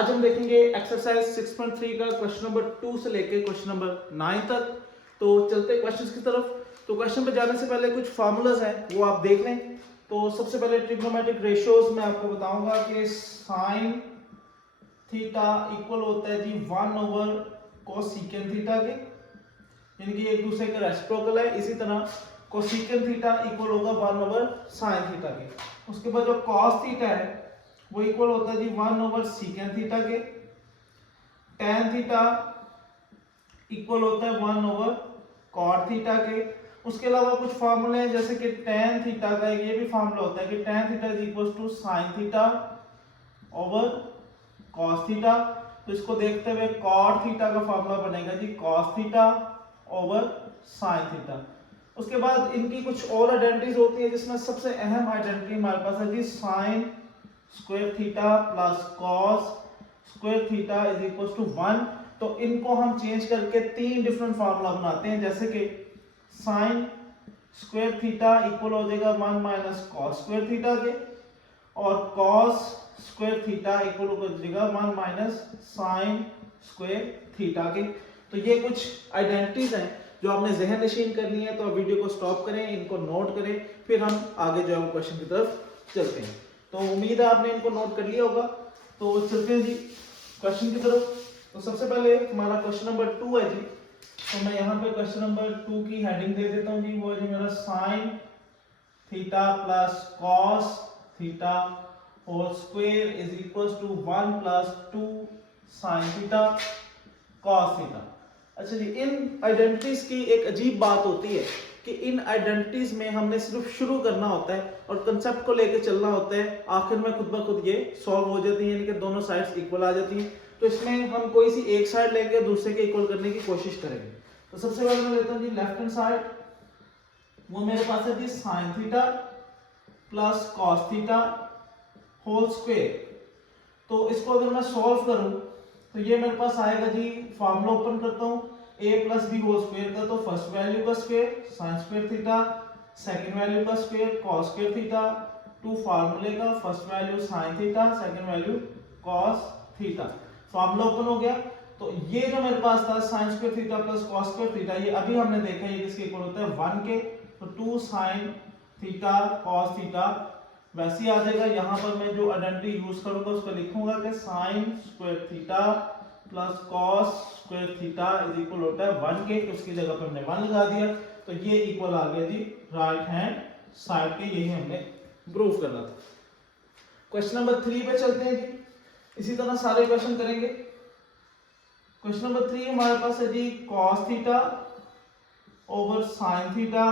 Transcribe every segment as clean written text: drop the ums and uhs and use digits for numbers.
आज हम देखेंगे एक्सरसाइज 6.3 का क्वेश्चन नंबर 2 से लेके क्वेश्चन नंबर 9 तक। तो चलते हैं क्वेश्चंस की तरफ। तो क्वेश्चन पे जाने से पहले कुछ फार्मूलाज हैं वो आप देख लें। तो सबसे पहले ट्रिग्नोमेट्रिक रेशियोज में आपको बताऊंगा कि साइन थीटा इक्वल होता है जी 1 कोसेकेंट थीटा के, यानी कि एक दूसरे के रेसिप्रोकल है। इसी तरह कोसेकेंट थीटा इक्वल होगा 1/sin थीटा के। उसके बाद जो cos थीटा है वो इक्वल होता है जी 1/secant थीटा के। tan थीटा इक्वल होता है 1/cot थीटा के। उसके अलावा कुछ फार्मूले हैं जैसे कि tan थीटा का ये भी फार्मूला होता है कि tan theta is equal to sin theta over cos theta. तो इसको देखते हुए cot थीटा का फार्मूला बनेगा जी cos theta over sin theta. उसके बाद इनकी कुछ और आइडेंटिटीज होती है जिसमें सबसे अहम आइडेंटिटी हमारे पास है जी sin square theta plus cos square theta is equal to 1। तो इनको हम चेंज करके तीन डिफरेंट फार्मूला बनाते हैं, जैसे कि साइन स्क्वायर थीटा इक्वल हो जाएगा 1 माइनस कॉस स्क्वायर थीटा के, और कॉस स्क्वायर थीटा इक्वल हो जाएगा 1 माइनस साइन स्क्वायर थीटा के। तो ये कुछ आइडेंटिटीज हैं जो आपने जहन नशीन करनी है। तो आप वीडियो को स्टॉप करें, इनको नोट करें, फिर हम आगे जो है क्वेश्चन की तरफ चलते हैं। तो उम्मीद है आपने इनको नोट कर लिया होगा। तो चलते हैं जी क्वेश्चन की तरफ। तो सबसे पहले हमारा क्वेश्चन नंबर 2 है जी। तो मैं यहाँ पे क्वेश्चन नंबर 2 की हेडिंग दे देता हूँ जी। वो है जी मेरा sine theta plus cos theta whole square is equal to 1 plus 2 sine theta cos theta. अच्छा जी, इन आइडेंटिटीज की एक अजीब बात होती है कि इन आइडेंटिटीज में हमने सिर्फ शुरू करना होता है और कंसेप्ट को लेकर चलना होता है। आखिर में खुद ब खुद ये सॉल्व हो जाती है, यानी कि दोनों साइड्स इक्वल आ जाती हैं। तो इसमें हम कोई सी एक साइड लेंगे, दूसरे के इक्वल करने की कोशिश करेंगे। तो सबसे पहले मैं लेता हूँ जी लेफ्ट हैंड साइड। वो मेरे पास है जी sine theta plus cos theta whole square. तो इसको अगर मैं सॉल्व करूं तो ये मेरे पास आएगा जी, फार्मूला ओपन करता हूं, a plus b whole square का। तो फर्स्ट वैल्यू का square sine square theta, second value का square cos square theta, two फार्मूले का first value sine theta, second value cos theta. Formula open हो गया। तो ये जो मेरे पास था sine square theta plus cos square theta, ये अभी हमने देखा ये किसके इक्वल होता है 1 के। तो 2 साइन थीटा कॉस थीटा वैसे ही आ जाएगा। यहाँ पर मैं जो आइडेंटिटी यूज करूंगा उसको लिखूंगा कि sign square theta plus cos square theta is equal होता है 1 के। उसकी जगह पर हमने 1 लगा दिया। तो ये इक्वल आ गया जी राइट हैंड साइड के। यही हमने प्रूव करना था। क्वेश्चन नंबर 3 पे चलते हैं जी। इसी तरह सारे क्वेश्चन करेंगे। क्वेश्चन नंबर 3 हमारे पास है जी cos theta over sine theta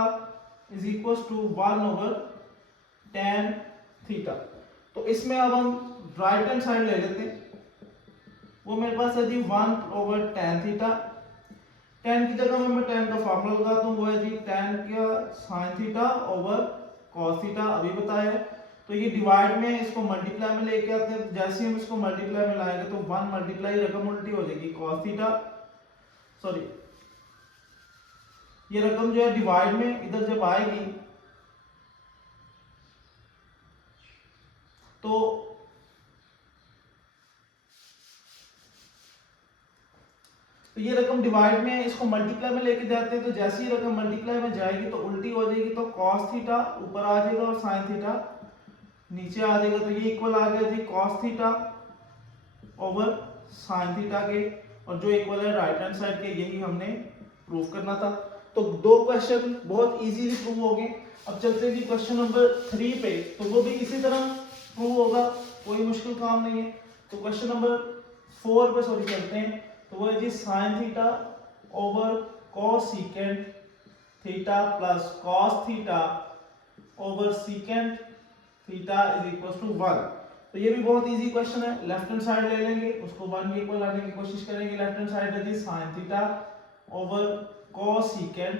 is equal to 1 over tan theta. तो इसमें अब हम राइट हैंड साइड ले लेते हैं। वो मेरे पास है जी 1 ओवर tan थीटा। tan की जगह में मैं tan का फार्मूला लगाता हूँ, वो है जी tan का sin theta over cos theta, अभी बताया है। तो ये डिवाइड में इसको मल्टीप्लाई में लेके आते हैं। जैसे हम इसको मल्टीप्लाई में लाएंगे तो 1 मल्टीप्लाई रकम उल्टी हो जाएगी cos थीटा, सॉरी ये रकम जो है डिवाइड में इधर जब आएगी तो ये रकम डिवाइड में इसको मल्टीप्लाई में लेके जाते हैं। तो जैसी ही रकम मल्टीप्लाई में जाएगी तो उल्टी हो जाएगी। तो cos थीटा ऊपर आ जाएगा और sin थीटा नीचे आ जाएगा। तो ये इक्वल आ गया जी cos theta over sin theta के, और जो इक्वल है राइट हैंड साइड के। यही हमने प्रूव करना था। तो दो क्वेश्चन बहुत इजीली प्रूव हो गए। अब चलते हैं जी क्वेश्चन नंबर 3 पे। तो वो भी इसी तरह प्रूव होगा, कोई मुश्किल काम नहीं है। तो क्वेश्चन नंबर 4 पे चलते हैं। तो वो है जी sine theta over cosecant theta plus cos theta over secant theta is equal to 1। तो ये भी बहुत इजी क्वेश्चन है। लेफ्ट हैंड साइड ले लेंगे, उसको 1 के इक्वल लाने की कोशिश करेंगे। लेफ्ट हैंड साइड है जी sine theta over cosecant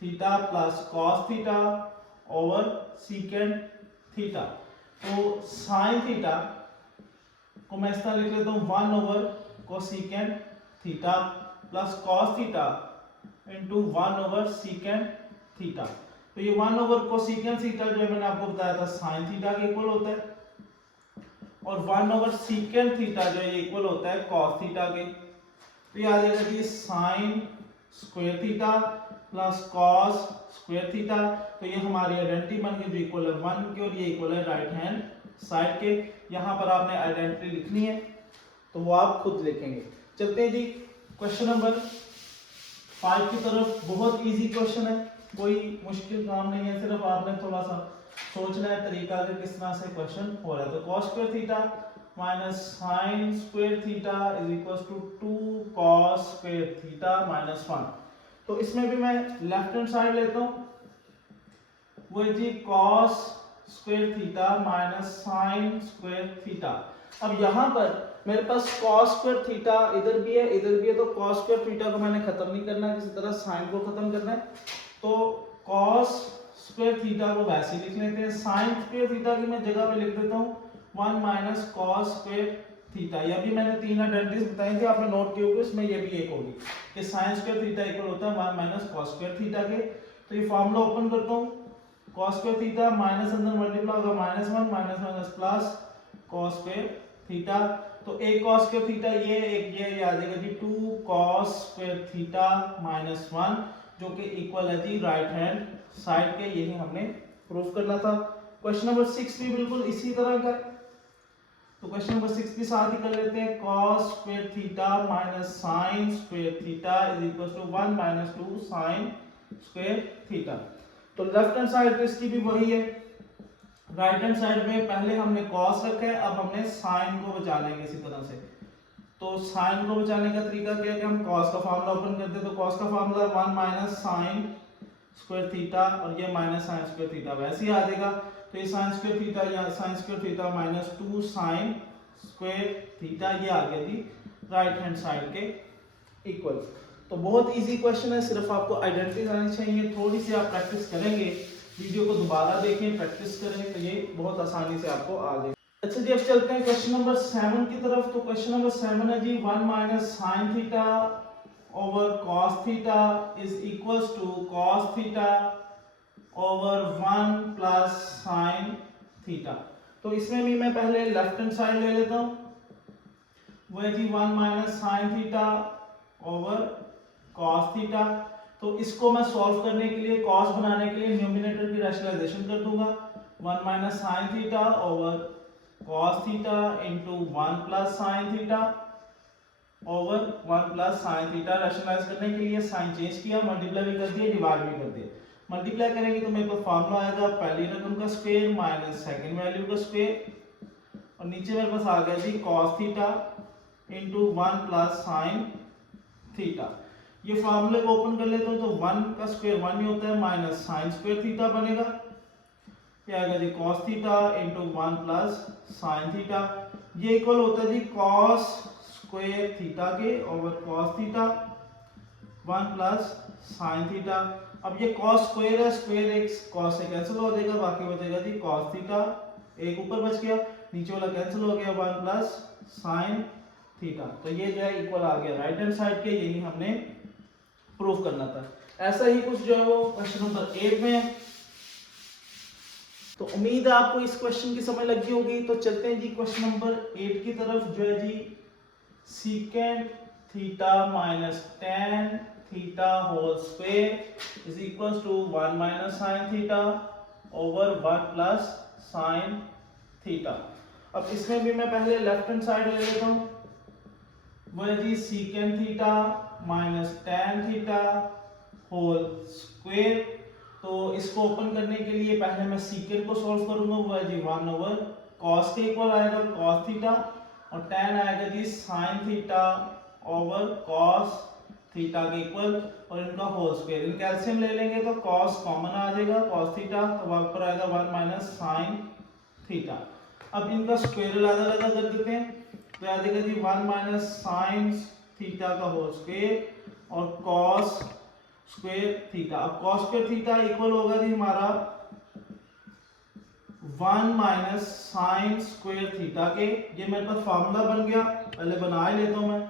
theta plus cos theta over secant theta. तो साइन थीटा को मैं इस तरह लिख लेता हूँ 1 over cosecant theta plus cos theta into 1 over secant theta. तो ये 1 ओवर कोसेकेंट थीटा जो मैंने आपको बताया था साइन थीटा के इक्वल होता है। और 1/sec थीटा जो है इक्वल होता है cos थीटा के। तो ये आ जाएगा जी sin square theta plus cos square theta. तो ये हमारी आइडेंटिटी बन गई जो इक्वल है 1 के और ये इक्वल है राइट हैंड साइड के। यहाँ पर आपने आइडेंटिटी लिखनी है तो वो आप खुद लिखेंगे। चलते हैं जी क्वेश्चन नंबर 5 की तरफ। बहुत इजी क्वेश्चन है, कोई मुश्किल काम नहीं है, सिर्फ आपने थोड़ा सा सोचना है तरीका कि किस तरह से क्वेश्चन हो रहा है। तो cos square theta minus sin square theta is equal to 2 cos square theta minus 1। तो इसमें भी मैं लेफ्ट हैंड साइड लेता हूँ, वो जी cos square theta minus sin square theta. अब यहाँ पर मेरे पास cos स्क्वायर थीटा इधर भी है इधर भी है, तो cos स्क्वायर थीटा को मैंने खत्म नहीं करना है, किसी तरह sin को खत्म करना है। तो cos स्क्वायर थीटा को वैसे लिख लेते हैं। sin स्क्वायर थीटा की मैं जगह पे लिख देता हूँ 1 माइनस cos स्क्वायर थीटा। यह भी मैंने 3 आइडेंटिटीज बताई थी, आपने नोट किए होंगे, इसमें ये भी एक होगी कि sin स्क्वायर थीटा इक्वल होता है 1 माइनस cos स्क्वायर थीटा के। तो ये फार्मूला ओपन करता हूँ, cos स्क्वायर थीटा माइनस अंदर मल्टीप्लाई होगा -1 minus minus plus cos square theta. तो एक cos स्क्वायर थीटा ये एक ये आ जाएगा जी 2 cos स्क्वायर थीटा माइनस 1 जो कि इक्वल है जी राइट हैंड साइड के। यही हमने प्रूफ करना था। क्वेश्चन नंबर 6 भी बिल्कुल इसी तरह का है, तो क्वेश्चन नंबर 6 भी साथ ही कर लेते हैं। cos square theta minus sin square theta is equal to 1 minus 2 sin square theta. तो लेफ्ट हैंड साइड पे इसकी भी वही है, राइट हैंड साइड में पहले हमने cos रखा है, अब हमने sin को बचाना है किसी तरह से। तो sin को बचाने का तरीका क्या है कि हम cos का फार्मूला ओपन करते हैं। तो cos का formula 1 minus sin square theta और ये माइनस sin स्क्वायर थीटा वैसे ही आ जाएगा। तो ये sin स्क्वायर थीटा या sin square theta minus 2 sin square theta ये आ गया जी राइट हैंड साइड के इक्वल। तो बहुत इजी क्वेश्चन है, सिर्फ आपको आइडेंटिटी आनी चाहिए। थोड़ी सी आप प्रैक्टिस करेंगे, वीडियो को दोबारा देखें, प्रैक्टिस करें, तो ये बहुत आसानी से आपको आ जाएगा। अच्छा जी, अब चलते हैं क्वेश्चन नंबर 7 की तरफ। तो क्वेश्चन नंबर 7 है जी 1 minus sin theta over cos theta is equals to cos theta over 1 plus sin theta. तो इसमें भी मैं पहले लेफ्ट हैंड साइड ले लेता हूँ, वो है जी 1 minus sin theta over cos theta. तो इसको मैं सॉल्व करने के लिए cos बनाने के लिए न्यूमरेटर की रैशनलाइजेशन कर दूंगा। 1 minus sin theta over cos theta into 1 plus sin theta over 1 plus sin theta. Rationalize करने के लिए साइन चेंज किया, मल्टीप्लाई भी कर दिया, डिवाइड भी कर दिया। मल्टीप्लाई करेंगे तो मेरे को फार्मूला आएगा पहली रकम का स्क्वायर माइनस सेकंड वैल्यू का स्क्वायर, और नीचे मेरे पास आ गया जी cos theta into 1 plus sin theta. ये फार्मूले को ओपन कर लेता हूं तो 1 का स्क्वायर 1 ही होता है, माइनस sin स्क्वायर थीटा बनेगा, ये आएगा जी cos theta into 1 plus sin theta. ये इक्वल होता है जी cos स्क्वायर थीटा के over cos theta 1 plus sin theta. अब ये cos स्क्वायर है, स्क्वायर एक cos से कैंसिल हो जाएगा, बाकी बचेगा जी cos थीटा, एक ऊपर बच गया, नीचे वाला कैंसिल हो गया, 1 प्लस sin थीटा। तो ये जो है इक्वल आ गया राइट हैंड साइड के, यही हमने प्रूफ करना था। ऐसा ही कुछ जो है वो क्वेश्चन नंबर 8 में है। तो उम्मीद है आपको इस क्वेश्चन की समझ लगी होगी। तो चलते हैं जी क्वेश्चन नंबर 8 की तरफ, जो है जी secant theta minus tan theta whole square is equal to 1 minus sin theta over 1 plus sin theta. अब इसमें भी मैं पहले लेफ्ट हैंड साइड ले लेता हूँ, वो है जी secant theta minus tan theta whole square. तो इसको ओपन करने के लिए पहले मैं सीकेंट को सॉल्व करूंगा, वो है जी 1 ओवर cos के इक्वल आएगा cos थीटा, और tan आएगा जी sin theta over cos theta के इक्वल, और इनका होल स्क्वायर। इनका एलसीएम ले लेंगे तो cos कॉमन आ जाएगा cos थीटा, तो वहां पर आएगा 1 माइनस sin थीटा। अब इनका स्क्वायर अलग अलग कर देते हैं, तो आ जाएगा जी 1 माइनस sin थीटा का होल स्क्वायर और cos स्क्वायर थीटा। अब cos स्क्वायर थीटा इक्वल होगा जी हमारा 1 माइनस sin स्क्वायर थीटा के। ये मेरे पास फार्मूला बन गया, पहले बना ही लेता हूं मैं,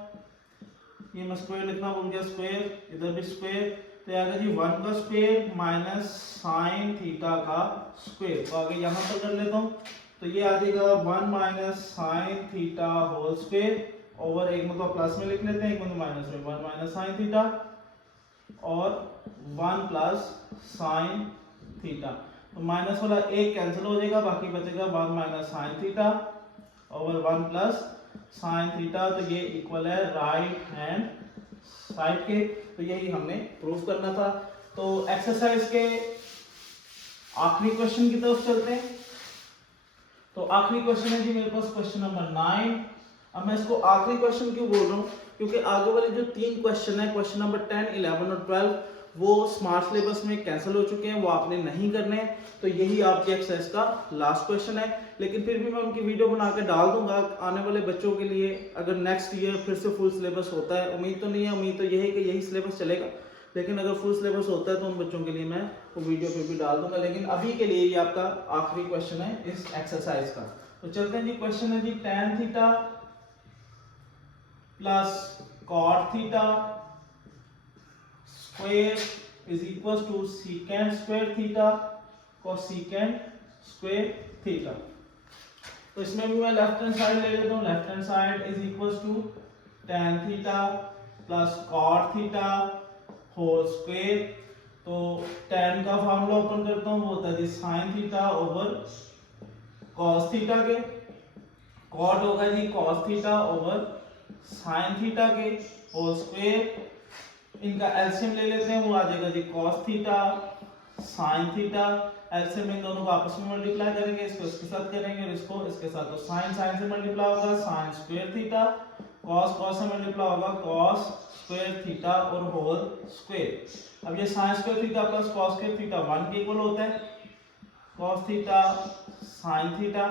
ये मैं स्क्वायर लिखना भूल गया, स्क्वायर इधर भी स्क्वायर, तो आएगा जी 1 का स्क्वायर माइनस sin थीटा का स्क्वायर। तो आगे यहां पर कर लेता हूं, तो ये आ जाएगा 1 minus sine theta whole square over, एक मतलब प्लस में लिख लेते हैं, एक मतलब माइनस में, 1 माइनस साइन थीटा और 1 प्लस साइन थीटा। तो माइनस वाला एक कैंसिल हो जाएगा, बाकी बचेगा 1 minus sine theta over 1 plus sine theta. तो ये इक्वल है राइट हैंड साइड के। तो यही हमने प्रूव करना था। तो एक्सरसाइज के आखिरी क्वेश्चन की तरफ चलते हैं। तो आखिरी क्वेश्चन है जी मेरे पास क्वेश्चन नंबर 9। अब मैं इसको आखिरी क्वेश्चन क्यों बोल रहा हूँ, क्योंकि आगे वाले जो 3 क्वेश्चन है, क्वेश्चन नंबर 10, 11 और 12, वो स्मार्ट सिलेबस में कैंसिल हो चुके हैं, वो आपने नहीं करने हैं। तो यही आपकी एक्सरसाइज का लास्ट क्वेश्चन है, लेकिन फिर भी मैं उनकी वीडियो बना के डाल दूंगा आने वाले बच्चों के लिए। अगर नेक्स्ट ईयर फिर से फुल सिलेबस होता है, उम्मीद तो नहीं है, उम्मीद तो यही है कि यही सिलेबस चलेगा, लेकिन अगर फुल सिलेबस होता है तो उन बच्चों के लिए मैं वो वीडियो पे भी डाल दूंगा। लेकिन अभी के लिए ये आपका आखिरी क्वेश्चन है इस एक्सरसाइज का। तो चलते हैं जी, क्वेश्चन है जी tan theta plus cot theta square is equal to secant square theta cosecant square theta. तो इसमें भी मैं लेफ्ट हैंड साइड ले लेता हूँ। Left hand side is equal to tan theta plus cot theta whole square. तो tan का formula open करता हूँ, वो होता है जी sin theta over cos theta के, cot होगा जी cos theta over sin theta के होल स्क्वायर। इनका एलसीएम ले लेते हैं, वो आ जाएगा जी cos theta sin theta. LCM इन दोनों को आपस में मल्टीप्लाई करेंगे, इसको इसके साथ करेंगे और इसको इसके साथ। तो sin से मल्टीप्लाई होगा sin स्क्वायर थीटा, cos से मल्टीप्लाई होगा cos स्क्वायर थीटा और होल स्क्वायर। अब ये sin square theta plus cos square theta 1 के इक्वल होता है। cos थीटा sin थीटा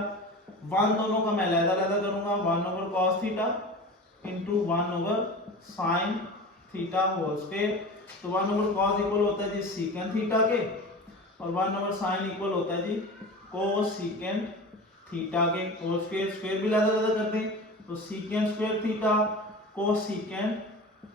1 दोनों का मैं अलग-अलग करूंगा, 1 over cos theta into 1 over sin theta whole square. तो 1 ओवर cos इक्वल होता है जी secant थीटा के और 1 ओवर sin इक्वल होता है जी cosecant थीटा के होल स्क्वायर। स्क्वायर भी अलग-अलग करते हैं, तो secant square theta cosecant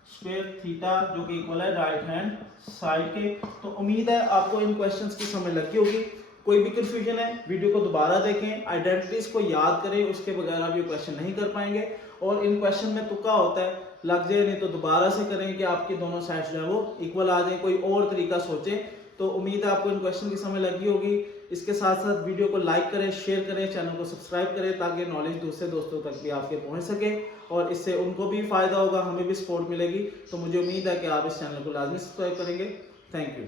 square theta जो कि इक्वल है राइट हैंड साइड के। तो उम्मीद है आपको इन क्वेश्चंस की समझ लगी होगी। कोई भी कंफ्यूजन है वीडियो को दोबारा देखें, आइडेंटिटीज को याद करें, उसके बगैर आप ये क्वेश्चन नहीं कर पाएंगे। और इन क्वेश्चन में तुक्का होता है, लग जाए नहीं तो दोबारा से करें कि आपकी दोनों साइड्स जो है वो इक्वल आ जाए, कोई और तरीका सोचें। तो उम्मीद है आपको इन क्वेश्चन की समझ लगी होगी। इसके साथ साथ वीडियो को लाइक करें, शेयर करें, चैनल को सब्सक्राइब करें ताकि नॉलेज दूसरे दोस्तों तक भी आपके पहुंच सके और इससे उनको भी फायदा होगा, हमें भी सपोर्ट मिलेगी। तो मुझे उम्मीद है कि आप इस चैनल को लाजमी सब्सक्राइब करेंगे। Thank you.